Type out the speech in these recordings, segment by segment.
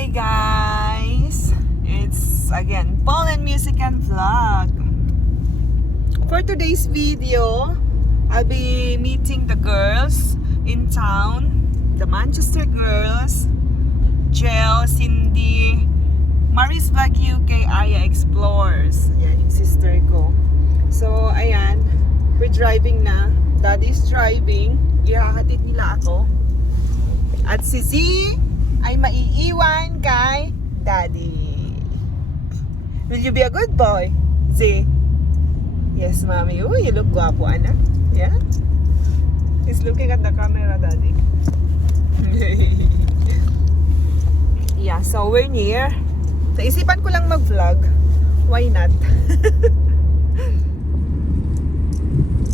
Hi guys! It's again Paul and Music and Vlog. For today's video, I'll be meeting the girls in town. The Manchester girls. Jel, Cindy, Maris Vlog UK, Aya Explores. Ayan yung sister ko. So, ayan. We're driving na. Daddy's driving. Ihahatid nila ako. At si Z ay maiiwan kay Daddy. Will you be a good boy, Z? Yes, Mommy. Oh, you look guapo, anak. Yeah? He's looking at the camera, Daddy. Yeah, so we're near. Naisipan ko lang mag-vlog. Why not?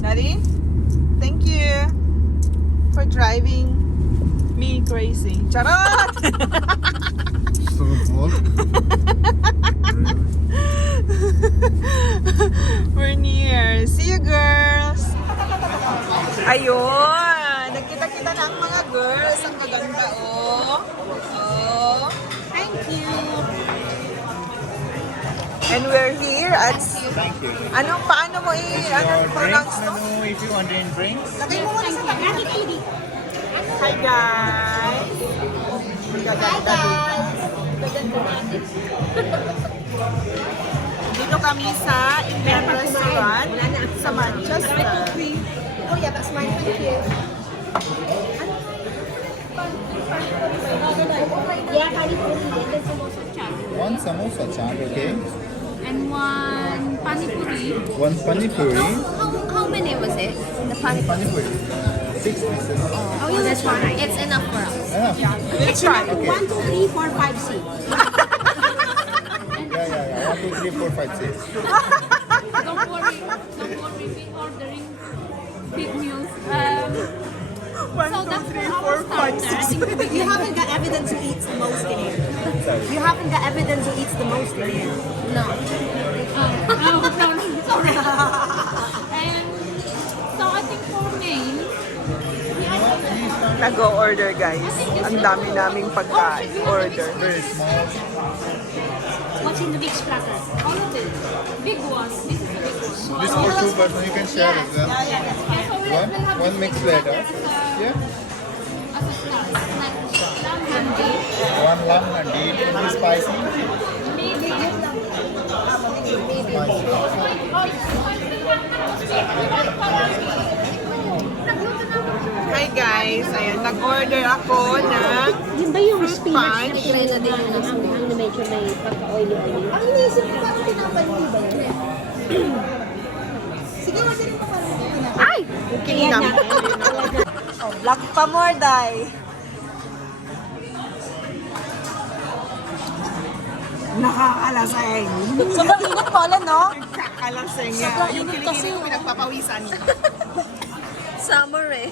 Daddy, thank you for driving me crazy. Charot! So full. We're near. See you, girls! Ayun! Nagkita-kita na ang mga girls. Ang gaganda, oh. Oh. Thank you. And we're here at... Thank you. Paano mo pronounce to? If you want in drinks. Lagay mo muna sa lagay. Hi, guys! Hi, guys! Dito kami sa Indian restaurant sa Manchester. Oh yeah, that's mine. Thank you. Yeah, pani-puri and then samosa chaat. One samosa chaat, okay. And one pani-puri. One pani puri. How many was it? The pani-puri. Pani puri. 6 pieces. Oh, yeah, that's fine. It's enough for us. Enough. We'll try. Okay. 1, 2, 3, 4, 5, 6. Yeah. 1, 2, 3, 4, 5, 6. Don't worry, we're ordering big meals. So that's for our starter. You haven't got evidence who eats the most in here. You haven't got evidence who eats the most in here. No. No, sorry. And so I think for main, Nag-o-order, guys. Ang dami naming pagka-order. Very small. what's in the big platter? All of it. Big one. This is the big one. This for 2 person, you can share as well. Okay, so we'll have One mixed later. Yeah. as a start. Like lamb handi. One lamb handi. It will be spicy. Maybe. Hi, guys. Ayan, nag-order ako ng Yun ba yung fruit punch. Try na din yung medyo may pagka-oily-oily. Ang inisip ko parang pinapalili ba yun? Sige, wala rin pa parang pinapalili. Ay! Kinam. Oh, black pa more, day. Nakakalaseng. Sobrang init pala, no? Nakakalaseng. Sobrang Yung init kasi. Pilipino pinagpapawisan. Summer eh.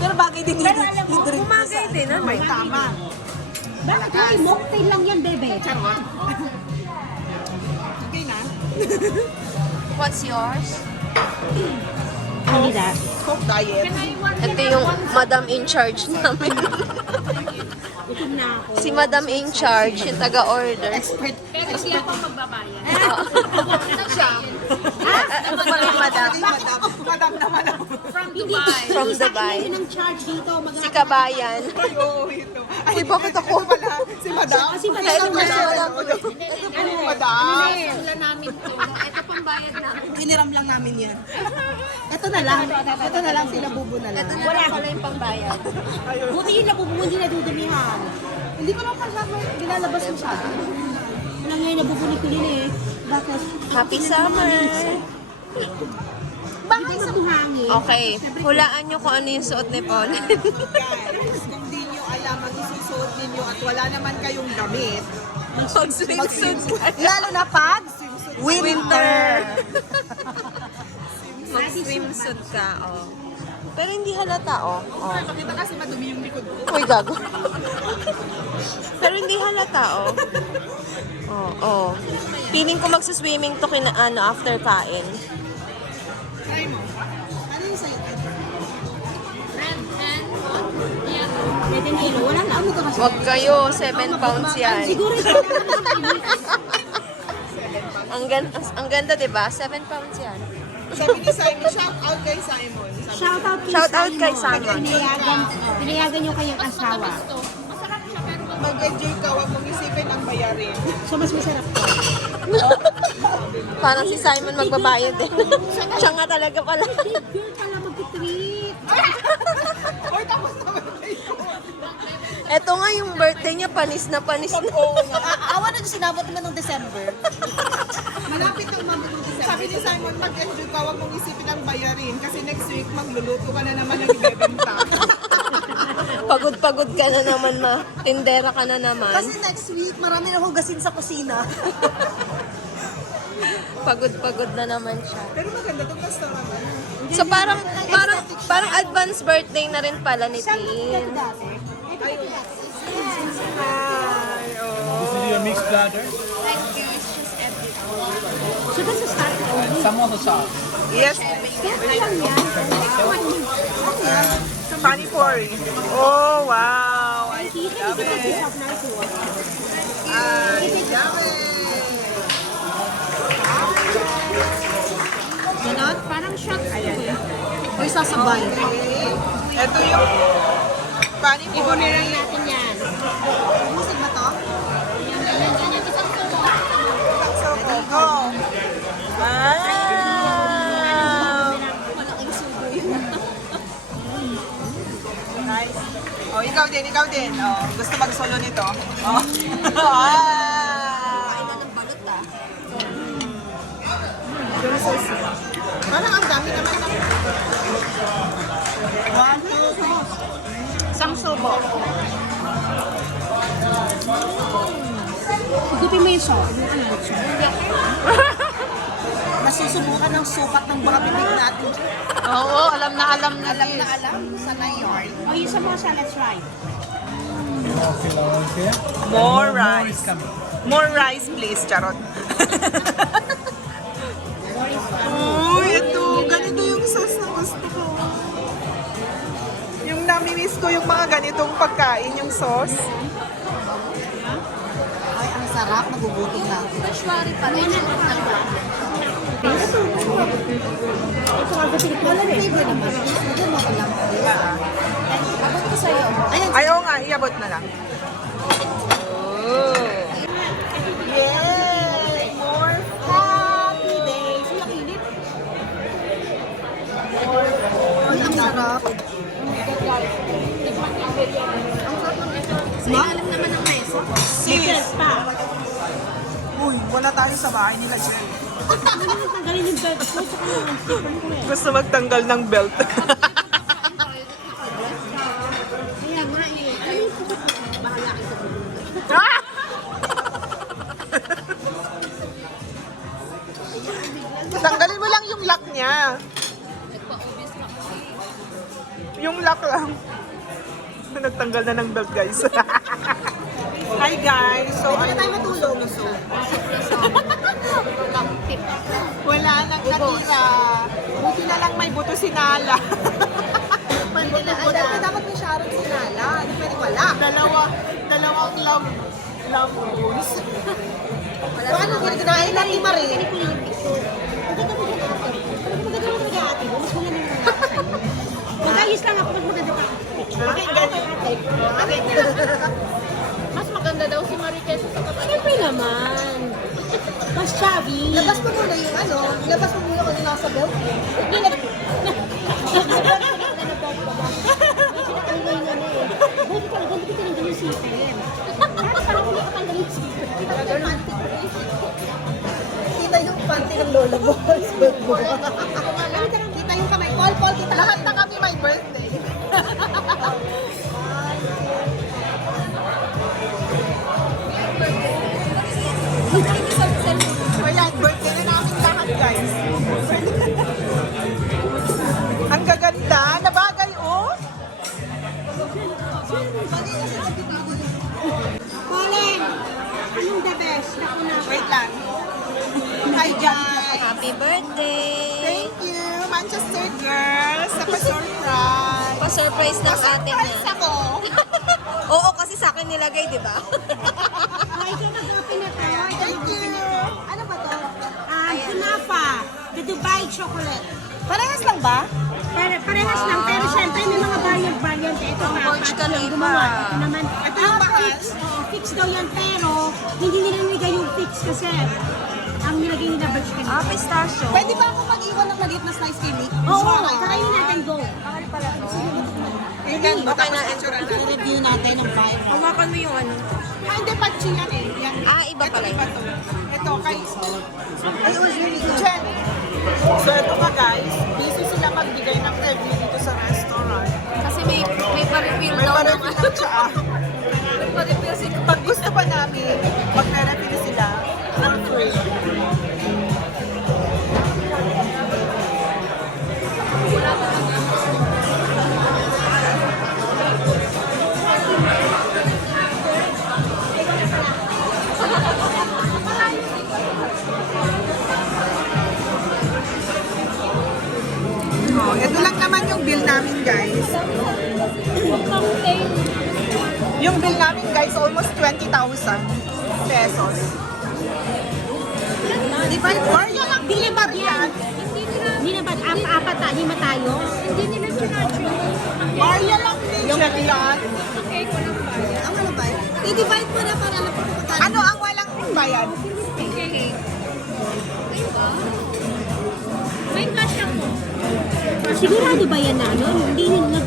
Pero bagay din yun. Bumagay din, ano? May tama. Bakit may mocktail lang yan, bebe? Charot. Okay na. What's yours? Hindi na. Coke diet. Ito yung Madam in charge namin. Gutom na ako. Si Madam in charge, yung taga-order. Expert. Pero hindi ako magbabayad. Ano pala yung Madam? Madam na madam. From Dubai. From Dubai. Hindi ng charge dito. Si Kabayan. Ay, oo, ito. Uy, bakit ako? Ito pala, si madam. Si madam. Ito pala si Madam. Ano, madam? Wala namin to. Ito pang bayad namin. Hiniram lang namin yan. Ito na lang. Ito na lang sila bubo na lang. Wala pala yung pambayad. Buti yung labubo mo hindi nadudumihan. Hindi ko lang kasama. Bilalabas mo siya. Wala nga yung nabubulit ko din eh. Bakit? Happy summer! Bakit sa buhangin? Okay, hulaan nyo kung ano yung suot ni Paul. Guys, kung di nyo alam ang isusuot ninyo at wala naman kayong damit, Mag-swimsuit ka. Lalo na pag Winter! Mag-swimsuit ka, oh. Pero hindi halata, oh. Oh. pakita kasi madumi yung likod ko. Uy, gago. Pero hindi halata, oh. Oh, oh. Feeling ko magsiswimming to after kain. Try mo. Ano yung sa'yo? Red and what? Yellow. Pwede na ilo. Wala na. Ano ka kasi? Wag kayo, 7 pounds yan. Siguro ito. Ang ganda, di ba? 7 pounds yan. Sabi ni Simon, shout out kay Simon. Shout out kay Simon. Pinayagan niyo kayong asawa. Mag-enjoy ka, huwag mong isipin ang bayarin. So, mas masarap to. Parang si Simon magbabayad eh. Siya nga talaga pala. Girl pala mag-treat. Or tapos na birthday ko. Eto nga yung birthday niya, panis na panis na. Awa na yung sinabot naman ng December. Malapit ang mabot ng December. Sabi ni Simon, mag-enjoy ka, huwag mong isipin ang bayarin. Kasi next week, magluluto ka na naman ng ibebenta. Pagod-pagod ka na naman, ma. Tindera ka na naman. Kasi next week, marami na hugasin sa kusina. Pagod-pagod na naman siya. Pero maganda itong restaurant. So parang advance birthday na rin pala ni Tin. This is your mixed platter. So, that's the start. Samosa sauce. Yes. Kaya lang yan. Panipuri. Oh, wow. I You can easy put yourself nice one. love it. Ganon? Parang shot. Ayan. O sasabay. Ito yung panipuri. natin yan. Musig ba to? So, go. Wow. Nice. Oh, ikaw din. Oh, gusto mag-solo nito. Oh. Parang ang dami naman ng... 1, 2, 3. Isang subo. Higupin mo yung sauce. Masusubukan ng sukat ng mga bibig natin. Oo, alam na Alam sa nayon. O yung samosa, let's try. More rice. More rice, please, Charot. Uy, ito. Ganito yung sauce na gusto ko. Yung nami-miss ko yung mga ganitong pagkain, yung sauce. Ay, ang sarap. Maguguting lang. Kashwari pala yung Ito nga gusto ko. Walang flavor naman. Ito mo ko lang. Abot ko sa'yo. Ayan. Ay, oo nga, iabot na lang. Oh. Yay! More happy days. Ang init. Ay, ang sarap. Sa ilalim naman ng mesa. Sis! Pa. Uy, wala tayo sa bahay nila, Jen. Ano nang tanggalin yung belt ko? Saka yung sticker ko eh. Gusto magtanggal ng belt. Kaya nga eh. Ano yung pukot ko? Bahala kayo sa bulo. Tanggalin mo lang yung lock niya. Yung lock lang. Nagtanggal na ng belt, guys. Hi, guys. So, Pwede na tayo matulog. wala nang natira. Buti na lang may buto si Nala. Dapat may Sharon si Nala. Hindi pwede wala. Dalawang love wounds. Paano kung kinain natin ni Marie? Ang ganda mo dyan ate. Ang maganda mo talaga ate. Mas maganda mo talaga. Mag-ayos lang ako. Mas maganda ka. Mas maganda daw si Marie kesa sa kapatid. Siyempre naman. Mas chubby. Labas mo muna yung ano. Labas mo muna kung ano nasa belt. Hindi na. Buti ka, ganito ka tinanggal yung sipin. Parang hindi ka tanggal yung sipin. Kita yung panty ng lola mo. Kita yung kamay. Paul, kita. Lahat na kami may birthday. Ayan, birthday na namin lahat, guys. Ang gaganda. Nabagay, oh. Colin, anong the best? Ako na. Wait lang. Hi, guys. Happy birthday! Thank you, Manchester girls, sa pa-surprise. Pa-surprise ng ate Pa-surprise na. ako. Oo, kasi sa akin nilagay, di ba? Ay, ito nag-open na tayo. Thank you. Ano ba to? Kunafa. The Dubai chocolate. Parehas lang ba? Parehas lang, pero syempre may mga variant. Ito nga, Burj Khalifa. gumawa. Ito naman, Ito yung bakas? Oo, fix daw yan, pero hindi nila nilagay yung fix kasi ang nilagay nila Burj Khalifa. Pistachio. Pwede ba ako mag-iwan ng maliit na slice kini? Oo, tarayin natin, go. Ayan, Okay na. I-review natin ang vibe. Hawakan mo yung ano. Hindi, patsi yan eh. Yan. Iba pala Iba yun. to. Ito, kay... It was really good. Jen. So, ito nga guys, busy sila magbigay ng review dito sa restaurant. Kasi may pa-refill May daw parang ng ng tsaa. May pa-refill si Pag gusto pa namin, magre-refill sila for free. Oh, ito lang naman yung bill namin, guys. Yung bill namin, guys, almost 20,000 pesos. Di ba? Mario lang Hindi na ba yan? Hindi na ba? Apat na, lima tayo? Hindi nila sinadyo. Mario lang din siya yan. Ang ano ba? I-divide mo na para napapakan. Ano ang walang bayad? May cash ako. Sigurado ba yan na ano? Hindi nila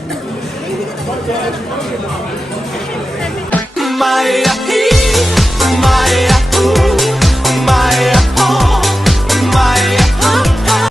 My